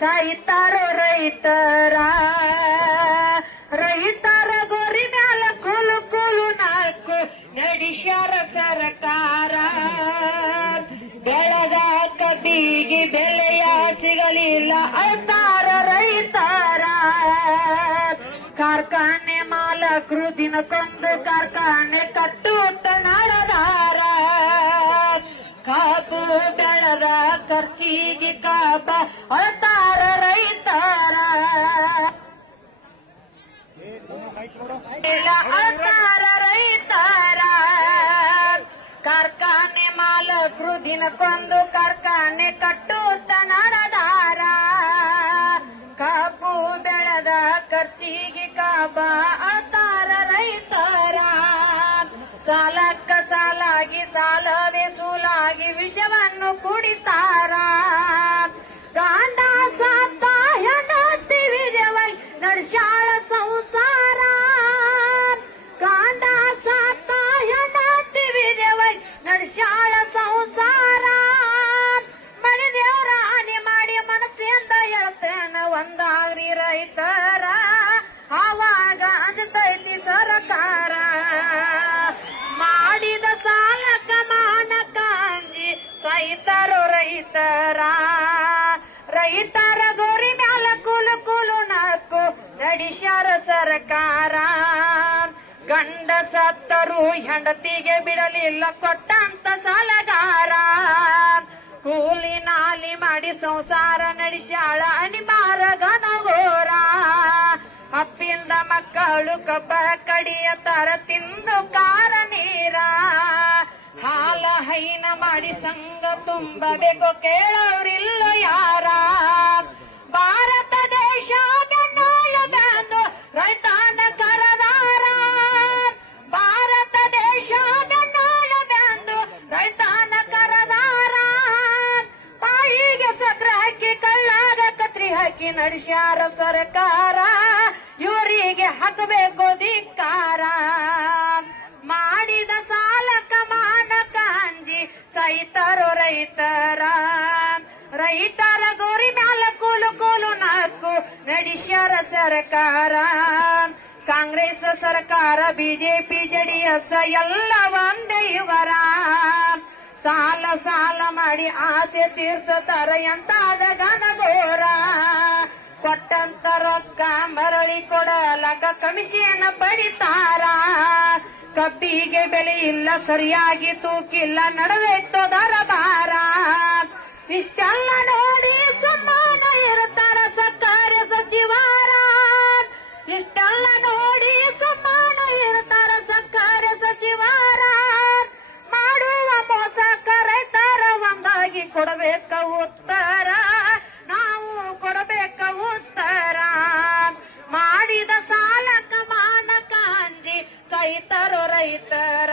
ಸಾಯ್ತಾರೋ ರೈತರ ರೈತರ ಗೋರಿ ಮ್ಯಾಲ ಕುಲು ಕುಲು ನಾಲ್ಕು ನಡಿಸ್ಯಾರ ಸರ್ಕಾರ. ಬೆಳೆದ ಕಬ್ಬಿಗೆ ಬೆಲೆಯ ಸಿಗಲಿಲ್ಲ ಅಳ್ತಾರ ರೈತರ. ಕಾರ್ಖಾನೆ ಮಾಲಕರು ದಿನಕ್ಕೊಂದು ಕಾರ್ಖಾನೆ ಕಟ್ಟುತ್ತ ನಾಳದಾರ ಕಾಪು ಬೆಳೆದ ಖರ್ಚಿಗೆ ಕಾಪ ಅಳ್ತಾರ ಇಲ್ಲ ರೈತಾರ ರೈತರ. ಕಾರ್ಖಾನೆ ಮಾಲಕರು ದಿನಕ್ಕೊಂದು ಕಾರ್ಖಾನೆ ಕಟ್ಟುತ್ತ ನಡೆದಾರ. ಕಾಪು ಬೆಳೆದ ಖರ್ಚಿಗೆ ಕಾಬ ಅತಾರ ರೈತಾರ. ಸಾಲಕ್ಕ ಸಾಲಾಗಿ, ಸಾಲವೇ ಸೂಲಾಗಿ ವಿಷವನ್ನು ಕುಡಿತಾರ. ನಡಿಸ್ಯಾರ ಸರ್ಕಾರ. ಗಂಡ ಸತ್ತರು ಹೆಂಡತಿಗೆ ಬಿಡಲಿಲ್ಲ ಕೊಟ್ಟಂತ ಸಾಲಗಾರ. ಕೂಲಿ ನಾಲಿ ಮಾಡಿ ಸಂಸಾರ ನಡೆಸ್ಯಾಳ ಅನಿಮಾರ ಘನಘೋರ ಅಪ್ಪಿಲ್ದ ಮಕ್ಕಳು ಕಬ್ಬ ಕಡಿಯ ತರ ತಿಂದು ಕಾರ ನೀರ ಹಾಲ ಹೈನ ಮಾಡಿ ಸಂಘ ತುಂಬಬೇಕು ಕೇಳೋರಿಲ್ಲ ಯಾರ. ಹಾಕಿ ನಡೆಸ್ಯಾರ ಸರ್ಕಾರ, ಇವರಿಗೆ ಹಾಕಬೇಕು ಧಿಕ್ಕಾರ. ಮಾಡಿದ ಸಾಲಕ ಮಾನ ಕಾಂಜಿ ಸೈತರು ರೈತರ. ರೈತರ ಗೋರಿ ಮ್ಯಾಲ ಕೂಲು ಕೂಲು ನಾಲ್ಕು ನಡೆಸ್ಯಾರ ಸರ್ಕಾರ. ಕಾಂಗ್ರೆಸ್ ಸರ್ಕಾರ, ಬಿಜೆಪಿ, ಜೆಡಿಎಸ್ ಎಲ್ಲ ಒಂದೇ ಇವರ. ಸಾಲ ಸಾಲ ಮಾಡಿ ಆಸೆ ತೀರ್ಸತಾರ ಎಂತಾದ ಮರಳಿ ಕೊಡಲಕ ಕಮಿಷನ್ ಪಡಿತಾರ ಕಬ್ಬಿಗೆ ಬೆಲೆ ಇಲ್ಲ ಸರಿಯಾಗಿ ತೂಕಿಲ್ಲ ನಡೆದೈತೋ ದರಬಾರ ರೈತರ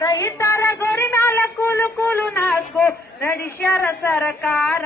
ರೈತರ ಗೊರಿ ಮ್ಯಾಲ ಕೂಲು ಕೂಲು ನಾಲ್ಕು ನಡೆಸ್ಯಾರ ಸರ್ಕಾರ